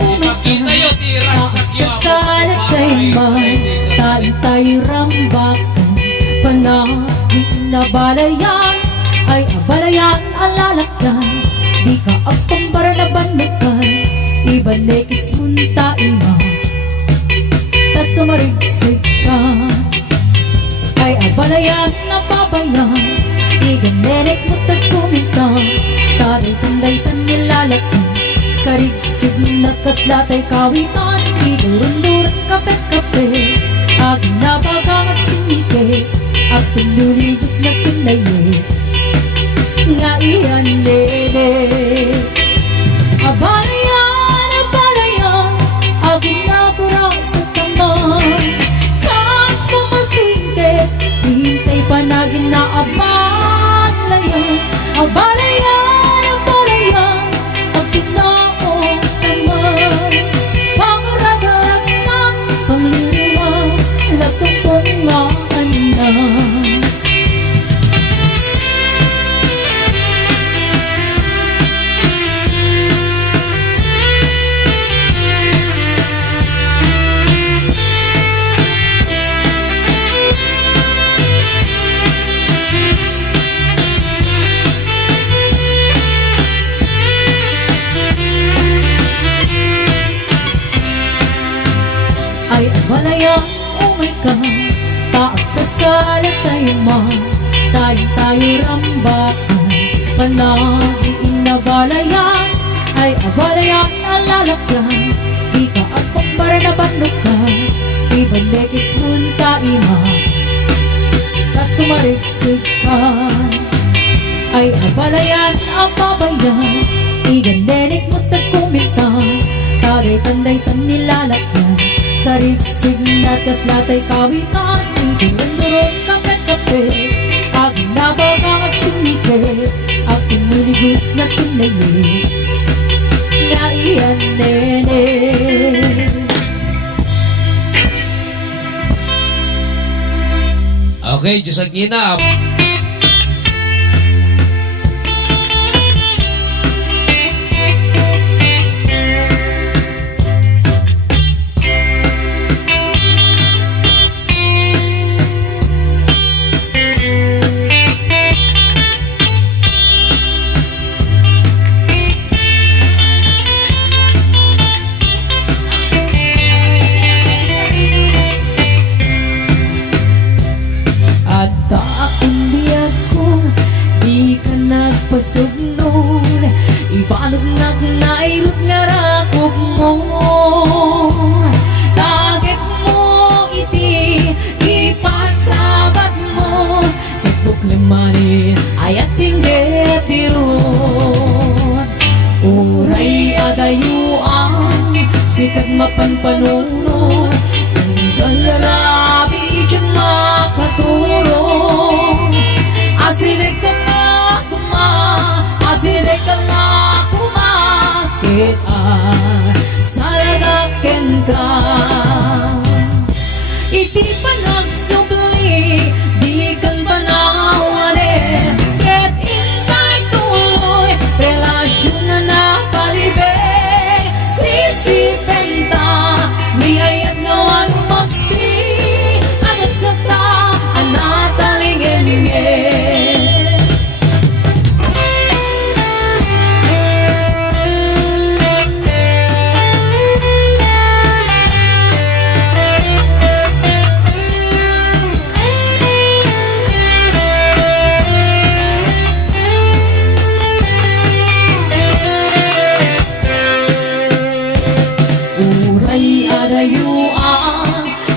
umikan, taaksasalat kay man, tayo rambakan, panagi na balayan, ay abalayan alalakyan, di ka ang pambara na banukan, ibalikis munta ima, ta sumarigsig ka, ay abalayan na babayan, iganenek mo tagkuminta, taray tanday-tan nilalakyan, sarigsig na kaslatay kawitan, idurun-durun kape-kape, aging nabagang agsinike, at pinuligos na pinaye, nga iyan nene. Abalayan, abalayan, aging nabura sa taman, kas pumasingke, hintay panagin na abalayan, abalayan, abalayan, ang tinao naman, pangarag-aragsan, pangliriwang, latong pungaan na. Ay abalayan, umikan, taaksasalat tayo man, tayo rambakan, panagi inabalayan, ay abalayan alalakyan, di ka ang pambara na banukan, ibandekis munta ima, ta sumarigsikan, ay abalayan ang babayan, iganenik mo tagkumita, taray tanday-tan nilalakyan, sarigsig na kaslatay kawitan, idurun-durun kape-kape, aging nabagang agsinike, at pinuligos na tunaye, nga iyan nene. Okay, Diyos ang ina. Pasugnon, ibanog na nairot nga rakop mo, target mo iti, ipasabat mo, kapuklimari ay ating getirot. Uray adayuan, sikat mapanpanunod, ang galarabi dyan makaturong, asilig ka na asilik ka na kumakit salagakin ka, iti panagsubli di kan panawari, ket ingkay tuloy relasyon na napalibig, sisipenta niyayat ngawan maspi, agad sa ta anatalingin.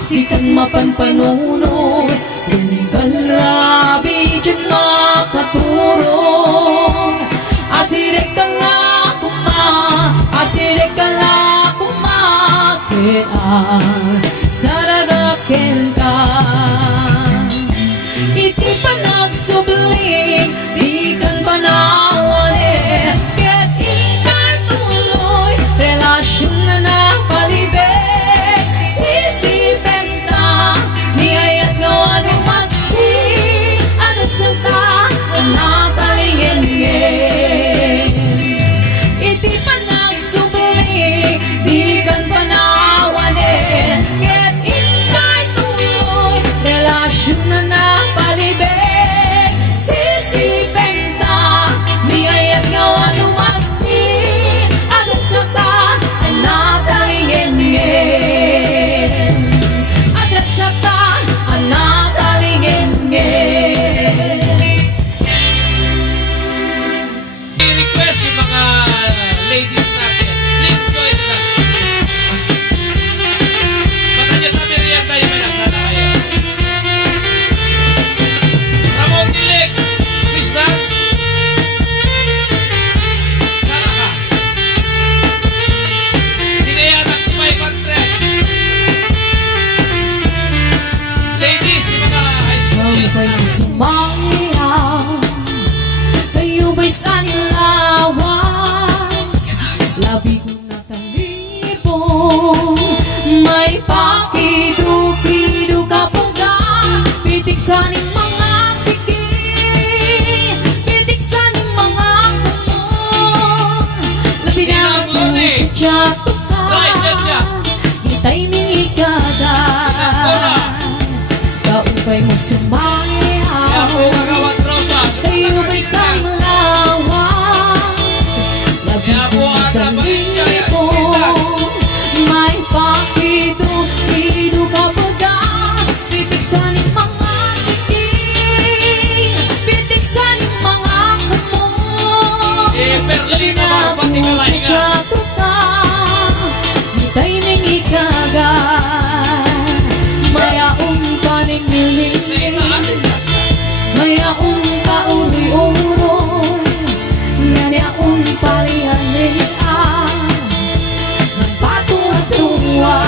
Sikat mapanpanunod, lumigalabi dyan makaturong, asilik ka nga kumakit saragakin ka, iti panagsubli di kan panawali, ket ikay tuloy relasyon na napalibig, sisipenta niyayat ngawan umaspi, adat santa natalingin, iti panagsubli di sa ning mga sige, pitik sa ning mga kumon, labi na ko chato ka, itay ming ikada, kaupay mo sumayaw, kayo ba'y sang lawas, labi ko dalipo, may pakido ka baga, pitik sa ning mga sige, pitik sa ning mga kumon, labi na ko chato ka, itay ming ikaga, mayaong paning niling, mayaong pauri-uroy, nanyaong palihan-lihan, ng patuwa-tuwa.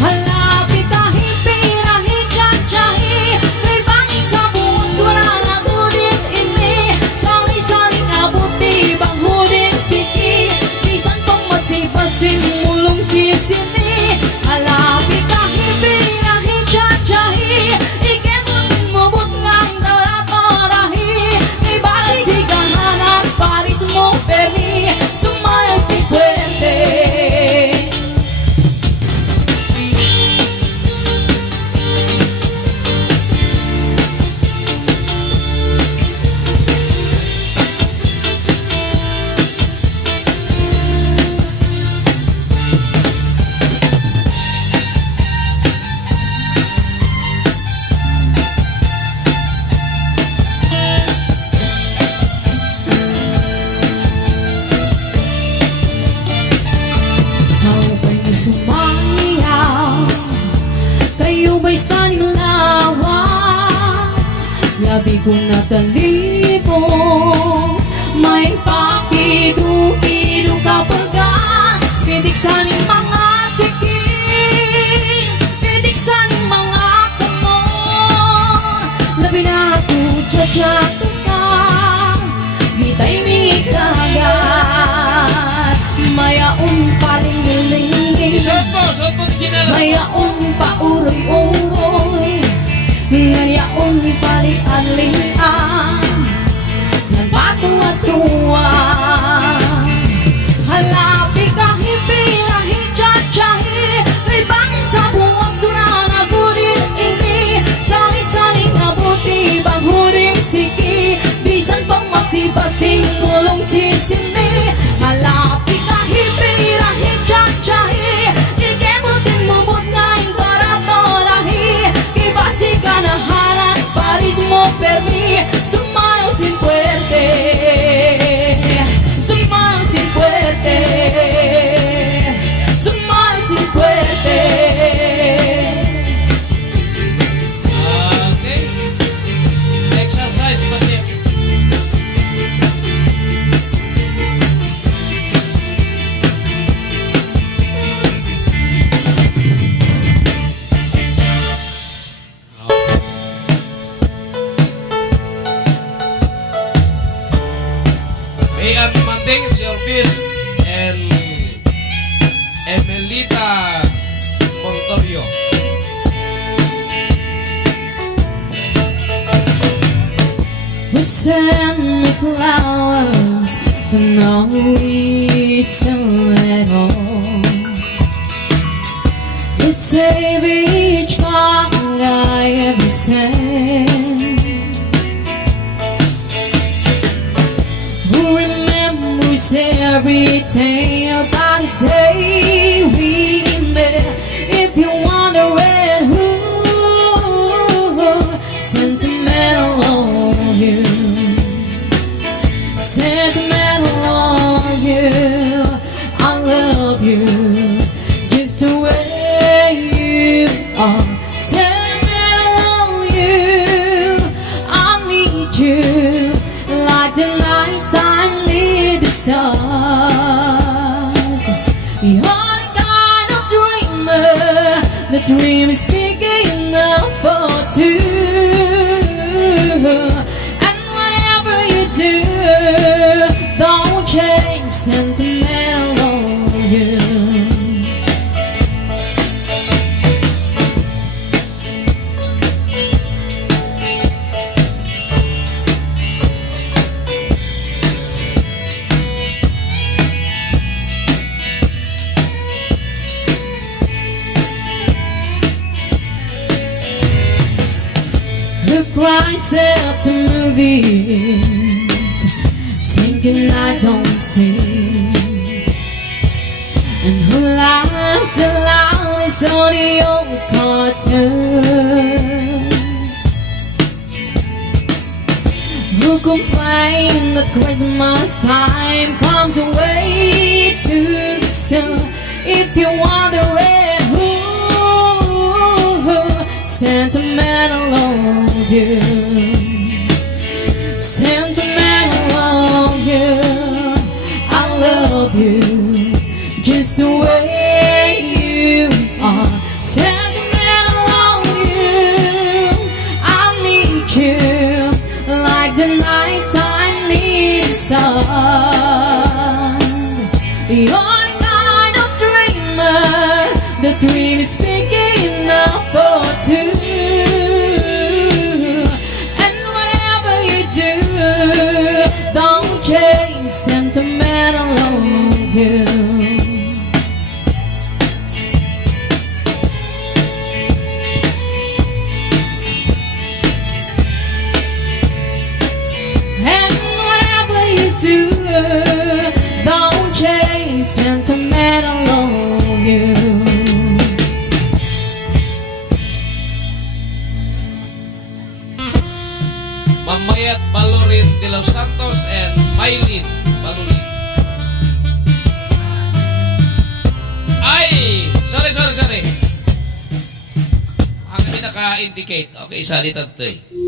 Halapit kahit pirahin, tiyatsahi, may bangis sa buwas, wala na tulit ini, sali-saling abuti, bang huling siki, bisan pang masipasing mulong sisini. Halapit kahit pirahin, tiyatsahi, ikebutin mo bot ngang taratarahi, may balasigahan at paris mo pemi, sumayang si Puerte. Kaupay mo sumayaw, kayo ba'y saling lawas, labi ko natalipo, may pakido-kido ka baga, pitik sa ning mga sige, pitik sa ning mga kumon, labi na ko chachato ka, hitay mi kagat, mayaong paling-lingin, mayaong pauroy-uroy, ngayaong palian-lian, ng patuwa-tuwa. Halapi kahit pirahin, tiyatsahi, may bangin sa buwas, wala na tulit ini, sali-saling abuti, bang huling siki, bisan pang masipasing mulong sisini. Halapi kahit pirahin, tiyatsahi, ikebutin mo bot ngayon taratarahi, kibasi ka na halat, paris mo permi, sumayaw sin Puerte, sumayaw sin Puerte, sumayaw sin Puerte. Okay. Exercise kasi. May Manding, Service, and Emelita Montorio. We send me flowers for no reason at all. We save each card I ever send. Who remembers every day about the day we met? If you wondering who, sentimental on you, sentimental on you. I love you just the way you are. Sentimental on you. I need you like the nights I need the stars. You're the kind of dreamer, the dream is big enough for two. And whatever you do, don't change, sentimental on you. cries out to movies, thinking I don't see. And who laughs aloud is all the old cartoons. Who complain that Christmas time comes way too soon? If you wondering who sentimental of you, sentimental of you, I love you just the way you are. Sentimental of you, I need you like the nighttime needs the sun. You're the kind of dreamer, the dream is big enough for two. And whatever you do, don't change sentimental of you. Do, don't change sentimental of you. Mamayat Balorin de los Santos and Maylin Balulin. Ay! Sorry. Ang naka-indicate. Okay, salitan to eh.